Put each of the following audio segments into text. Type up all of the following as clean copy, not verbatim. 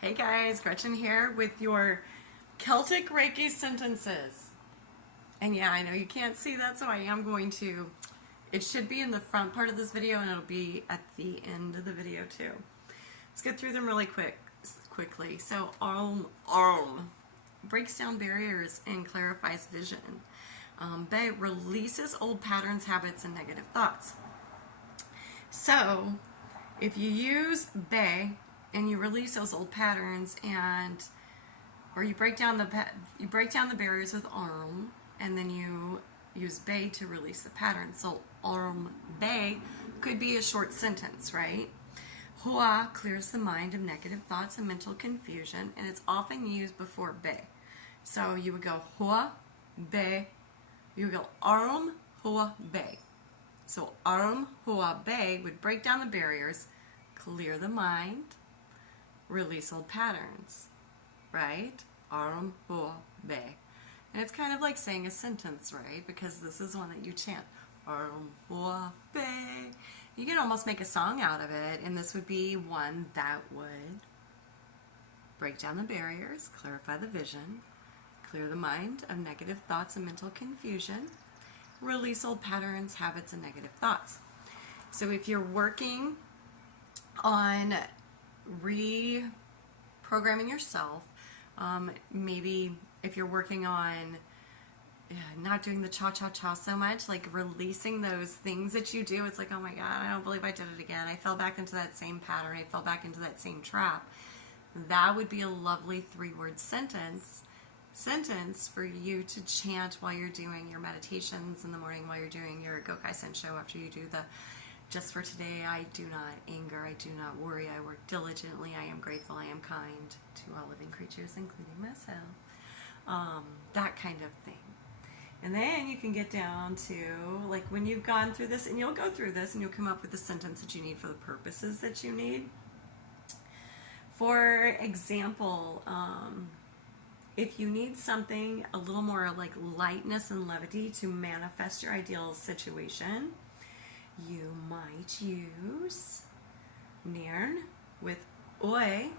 Hey guys, Gretchen here with your Celtic Reiki Sentences. And yeah, I know you can't see that, so I am going to, it should be in the front part of this video and it'll be at the end of the video too. Let's get through them really quickly. So, breaks down barriers and clarifies vision. B, releases old patterns, habits, and negative thoughts. So, if you use B and you release those old patterns, or you break down the barriers with arm, and then you use B to release the pattern. So B could be a short sentence, right? Hua clears the mind of negative thoughts and mental confusion, and it's often used before B. So you would go Hua B, you would go Arm Hua B. So Arm Hua B would break down the barriers, clear the mind, release old patterns, right? Arm Hua B. And it's kind of like saying a sentence, right? Because this is one that you chant. Arm Hua B. You can almost make a song out of it, and this would be one that would break down the barriers, clarify the vision, clear the mind of negative thoughts and mental confusion, release old patterns, habits, and negative thoughts. So if you're working on reprogramming yourself, maybe if you're working on not doing the cha-cha-cha so much, like releasing those things that you do, it's like, oh my god, I don't believe I did it again, I fell back into that same pattern, I fell back into that same trap. That would be a lovely 3-word sentence for you to chant while you're doing your meditations in the morning, while you're doing your Gokai Sensho, after you do the just for today, I do not anger, I do not worry, I work diligently, I am grateful, I am kind to all living creatures, including myself. That kind of thing. And then you can get down to, like, when you've gone through this, and you'll go through this, and you'll come up with the sentence that you need for the purposes that you need. For example, if you need something a little more like lightness and levity to manifest your ideal situation, you might use Nairn with Oi.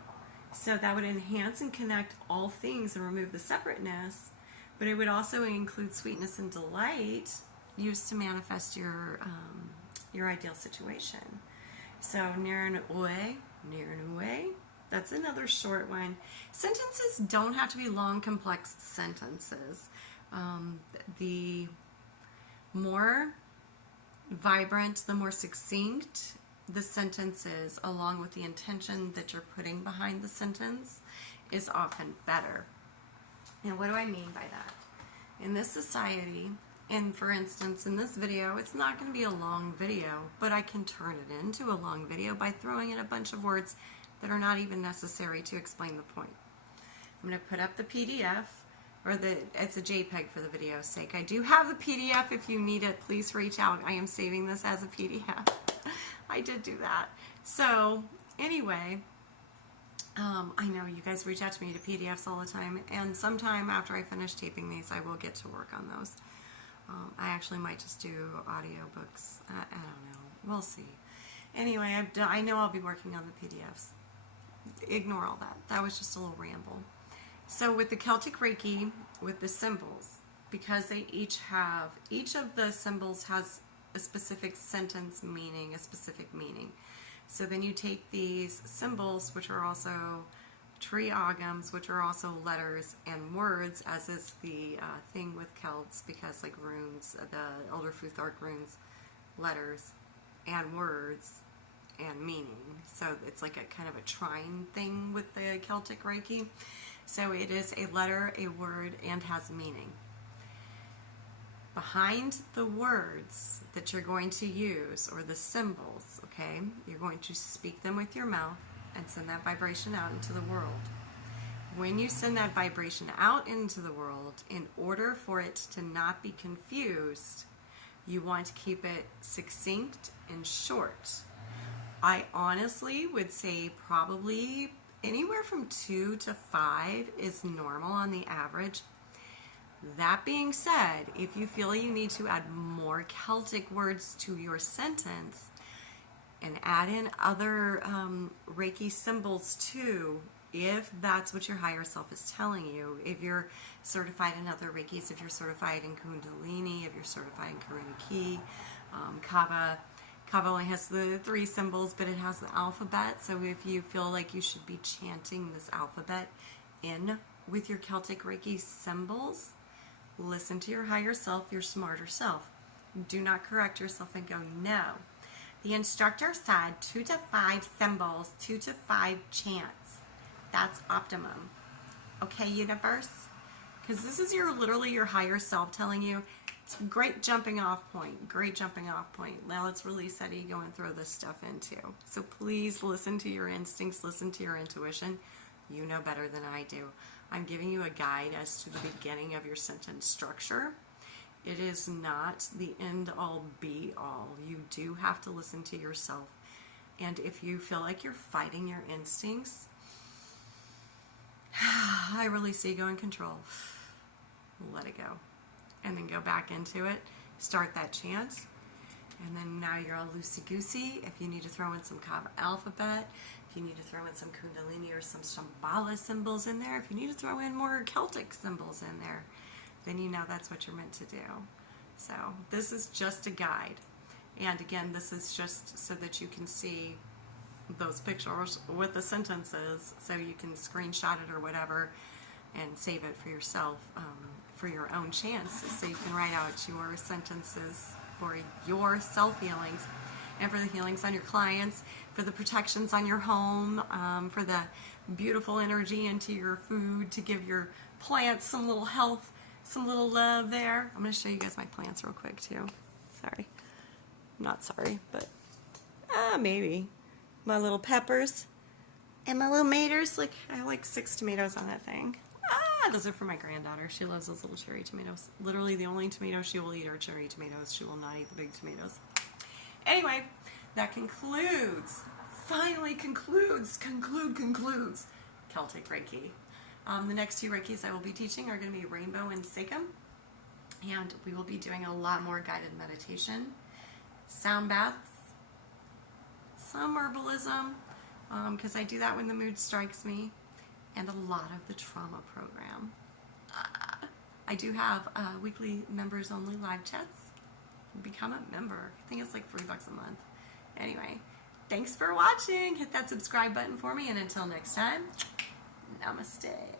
So that would enhance and connect all things and remove the separateness, but it would also include sweetness and delight used to manifest your ideal situation. So Nairn Oi, that's another short one. Sentences don't have to be long, complex sentences. The more vibrant, the more succinct the sentence is, along with the intention that you're putting behind the sentence, is often better. And what do I mean by that? In this society, and for instance in this video, it's not going to be a long video, but I can turn it into a long video by throwing in a bunch of words that are not even necessary to explain the point. I'm going to put up the PDF, or it's a JPEG for the video's sake. I do have the PDF. If you need it, please reach out. I am saving this as a PDF. I did do that. So anyway, I know you guys reach out to me to PDFs all the time, and sometime after I finish taping these, I will get to work on those. I actually might just do audiobooks. I don't know. We'll see. Anyway, I know I'll be working on the PDFs. Ignore all that. That was just a little ramble. So with the Celtic Reiki, with the symbols, because they each of the symbols has a specific sentence meaning, a specific meaning. So then you take these symbols, which are also triagams, which are also letters and words, as is the thing with Celts, because like runes, the Elder Futhark runes, letters and words and meaning. So it's like a kind of a trine thing with the Celtic Reiki. So it is a letter, a word, and has meaning. Behind the words that you're going to use, or the symbols, okay, you're going to speak them with your mouth and send that vibration out into the world. When you send that vibration out into the world, in order for it to not be confused, you want to keep it succinct and short. I honestly would say probably anywhere from 2 to 5 is normal on the average. That being said, if you feel you need to add more Celtic words to your sentence and add in other Reiki symbols too, if that's what your higher self is telling you. If you're certified in other Reikis, if you're certified in Kundalini, if you're certified in Karuna Kava. Kava only has the 3 symbols, but it has the alphabet. So if you feel like you should be chanting this alphabet in with your Celtic Reiki symbols, listen to your higher self, your smarter self. Do not correct yourself and go, no. The instructor said 2 to 5 symbols, 2 to 5 chants. That's optimum. Okay, universe? Because this is literally your higher self telling you, it's a great jumping off point. Great jumping off point. Now let's release that ego and throw this stuff into. So please listen to your instincts, listen to your intuition. You know better than I do. I'm giving you a guide as to the beginning of your sentence structure. It is not the end all be all. You do have to listen to yourself. And if you feel like you're fighting your instincts, I release ego and control. Let it go. And then go back into it. Start that chant. And then now you're all loosey-goosey. If you need to throw in some Kava alphabet, if you need to throw in some Kundalini or some Shambhala symbols in there, if you need to throw in more Celtic symbols in there, then you know that's what you're meant to do. So this is just a guide. And again, this is just so that you can see those pictures with the sentences, so you can screenshot it or whatever and save it for yourself, for your own chants, so you can write out your sentences for your self-healings and for the healings on your clients, for the protections on your home, for the beautiful energy into your food, to give your plants some little health, some little love there. I'm going to show you guys my plants real quick too. Sorry. Not sorry, but maybe. My little peppers and my little maters. Like, I have like 6 tomatoes on that thing. Those are for my granddaughter. She loves those little cherry tomatoes. Literally the only tomatoes she will eat are cherry tomatoes. She will not eat the big tomatoes. Anyway, that concludes, finally concludes Celtic Reiki. The next 2 Reikis I will be teaching are going to be Rainbow and Seichem. And we will be doing a lot more guided meditation, sound baths, some herbalism, because I do that when the mood strikes me, and a lot of the trauma program. I do have weekly members only live chats. Become a member. I think it's like $3 a month. Anyway, thanks for watching. Hit that subscribe button for me, and until next time, namaste.